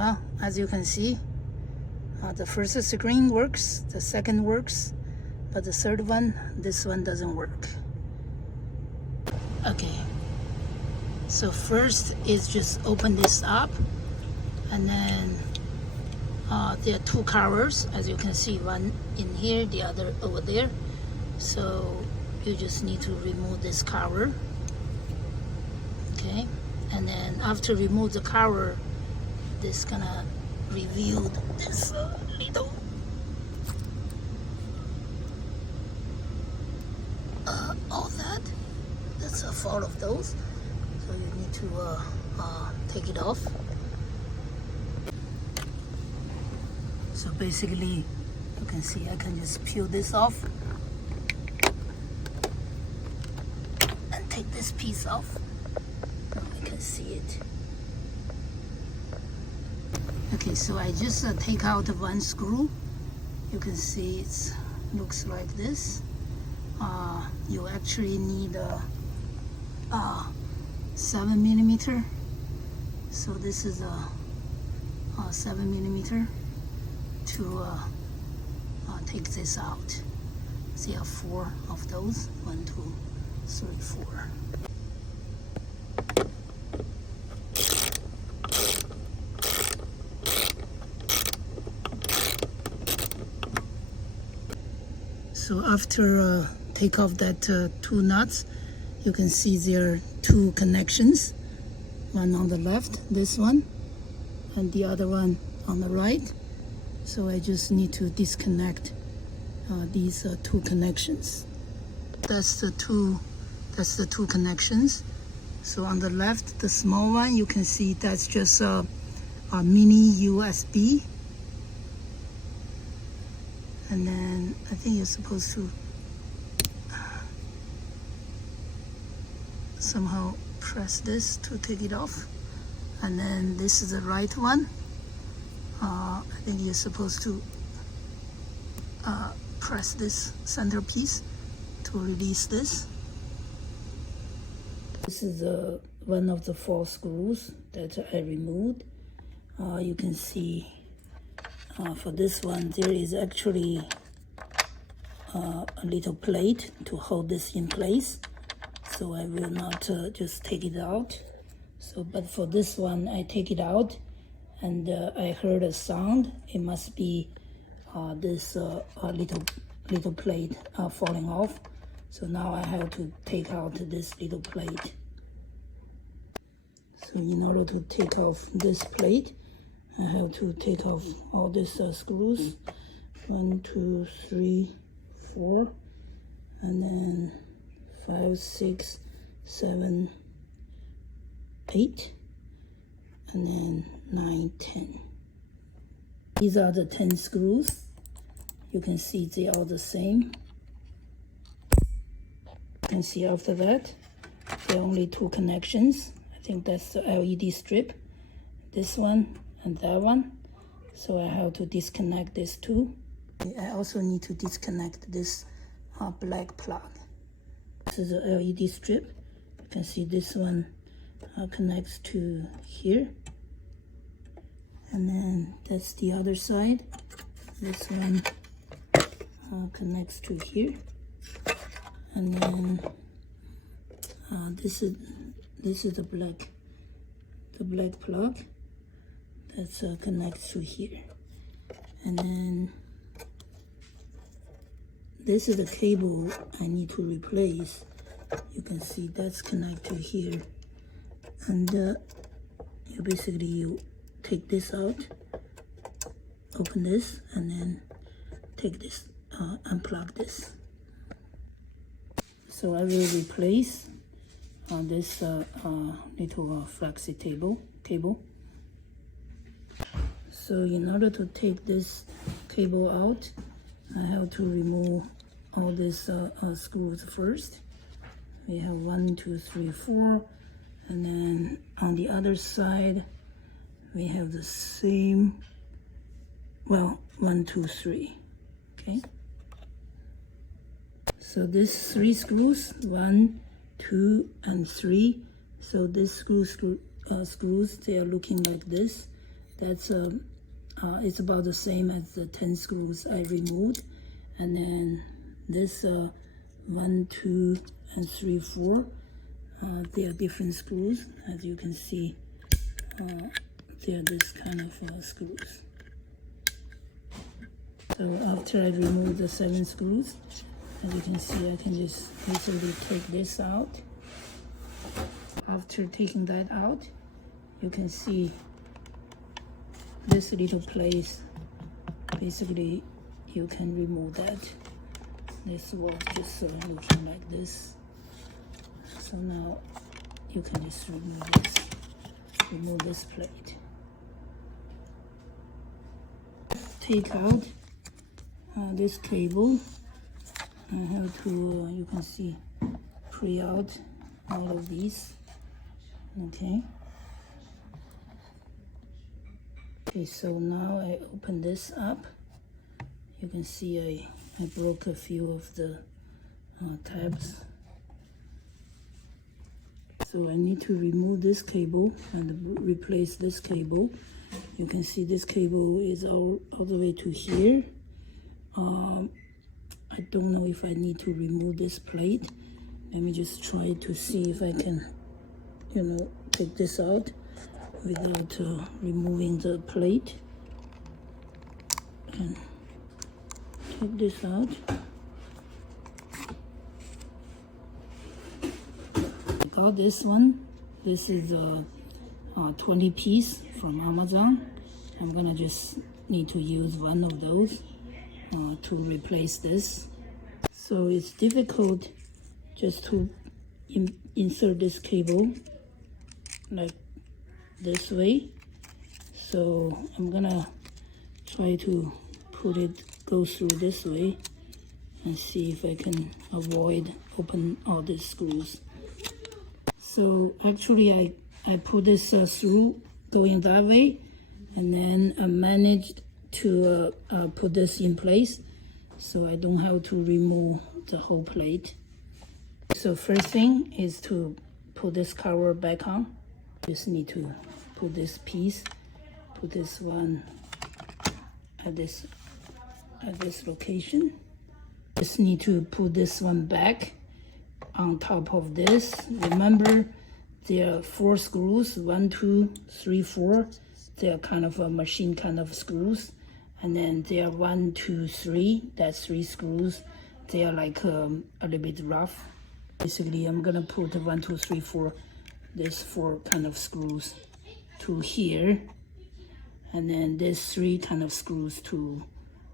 Well, as you can see, the first screen works, the second works, but the third one, this one doesn't work. Okay, so first is just open this up, and then there are two covers, as you can see, one in here, the other over there. So you just need to remove this cover. Okay, and then after remove the cover, this gonna reveal this little all that's a fault of those, so you need to take it off. So basically you can see I can just peel this off and take this piece off. I can see it. Okay, so I just take out one screw. You can see it looks like this. You actually need a 7mm. So this is a 7mm to take this out. See, I have 4 of those. 1, 2, 3, 4. So after take off that 2 nuts, you can see there are 2 connections. One on the left, this one, and the other one on the right. So I just need to disconnect these 2 connections. That's the two connections. So on the left, the small one, you can see that's just a mini USB. And then I think you're supposed to somehow press this to take it off. And then this is the right one. I think you're supposed to press this center piece to release this. This is one of the 4 screws that I removed. You can see for this one there is actually a little plate to hold this in place. So I will not just take it out. So, but for this one, I take it out, and I heard a sound. It must be this little plate falling off. So now I have to take out this little plate. So in order to take off this plate, I have to take off all these screws. 1, 2, 3, 4, and then 5, 6, 7, 8, and then 9, 10. These are the 10 screws. You can see they are the same. You can see after that, there are only 2 connections. I think that's the LED strip, this one and that one. So I have to disconnect this too. I also need to disconnect this black plug. This is a LED strip. You can see this one connects to here, and then that's the other side. This one connects to here, and then this is the black plug that connects to here, and then this is the cable I need to replace. You can see that's connected to here, and you take this out, open this, and then take this, unplug this. So I will replace this little flexi cable. So in order to take this cable out, I have to remove all these screws first. We have 1, 2, 3, 4, and then on the other side we have the same, well, 1, 2, 3. Okay, so this 3 screws, 1, 2, and 3. So these screws, they are looking like this. That's it's about the same as the 10 screws I removed. And then this 1, 2, and 3, 4, they are different screws. As you can see, they are this kind of screws. So after I remove the 7 screws, as you can see, I can just easily take this out. After taking that out, you can see this little place. Basically, you can remove that. This was just looking like this. So now you can just remove this plate. Take out this cable. I have to, you can see, pry out all of these. Okay. Okay, so now I open this up. You can see I broke a few of the tabs. So I need to remove this cable and replace this cable. You can see this cable is all the way to here. I don't know if I need to remove this plate. Let me just try to see if I can, take this out without removing the plate. And take this out. I got this one. This is a 20 piece from Amazon. I'm gonna just need to use one of those to replace this. So it's difficult just to insert this cable like this way. So I'm gonna try to go through this way and see if I can avoid open all these screws. So actually I put this through going that way, and then I managed to put this in place so I don't have to remove the whole plate. So first thing is to put this cover back on. Just need to put this piece, put this one at this location. Just need to put this one back on top of this. Remember, there are 4 screws, 1, 2, 3, 4. They are kind of a machine kind of screws. And then there are 1, 2, 3. That's 3 screws. They are like a little bit rough. Basically, I'm gonna put 1, 2, 3, 4. There's 4 kind of screws to here, and then there's 3 kind of screws to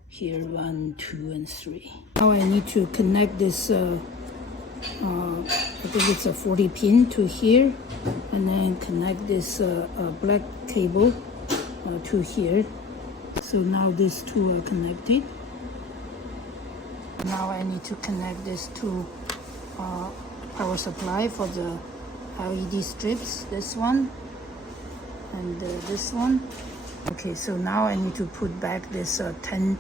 here, 1, 2, and 3. Now I need to connect this. I think it's a 40 pin to here, and then connect this black cable to here. So now these 2 are connected. Now I need to connect this to power supply for the LED strips, this one and this one. Okay, so now I need to put back this 10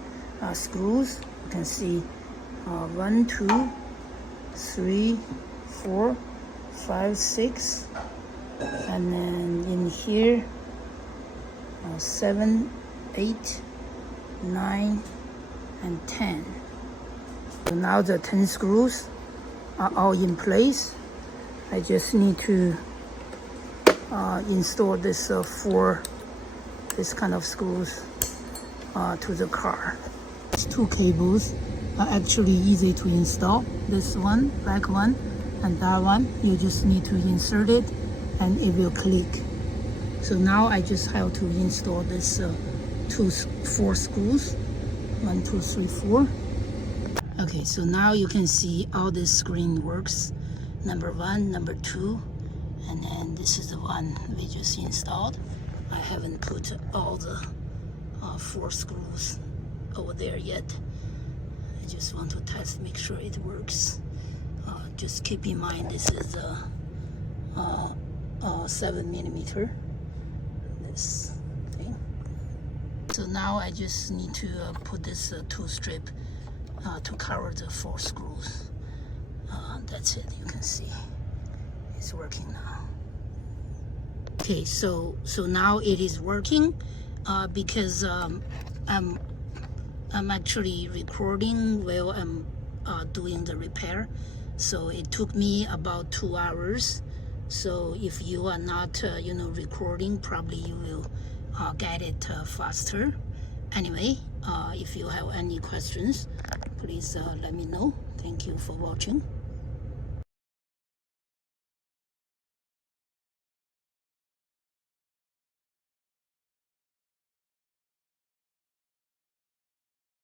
screws. You can see 1, 2, 3, 4, 5, 6, and then in here 7, 8, 9, and 10. So now the 10 screws are all in place. I just need to install this 4 this kind of screws to the car. These 2 cables are actually easy to install. This one, black one, and that one. You just need to insert it and it will click. So now I just have to install this 4 screws. 1, 2, 3, 4. Okay, so now you can see how this screen works. Number 1, number 2, and then this is the one we just installed. I haven't put all the 4 screws over there yet. I just want to test, make sure it works. Just keep in mind this is a 7mm, this thing. So now I just need to put this 2 strip to cover the 4 screws. That's it, you can see it's working now. Okay, so now it is working. because I'm actually recording while I'm doing the repair, so it took me about 2 hours. So if you are not recording, probably you will get it faster. Anyway, if you have any questions, please let me know. Thank you for watching.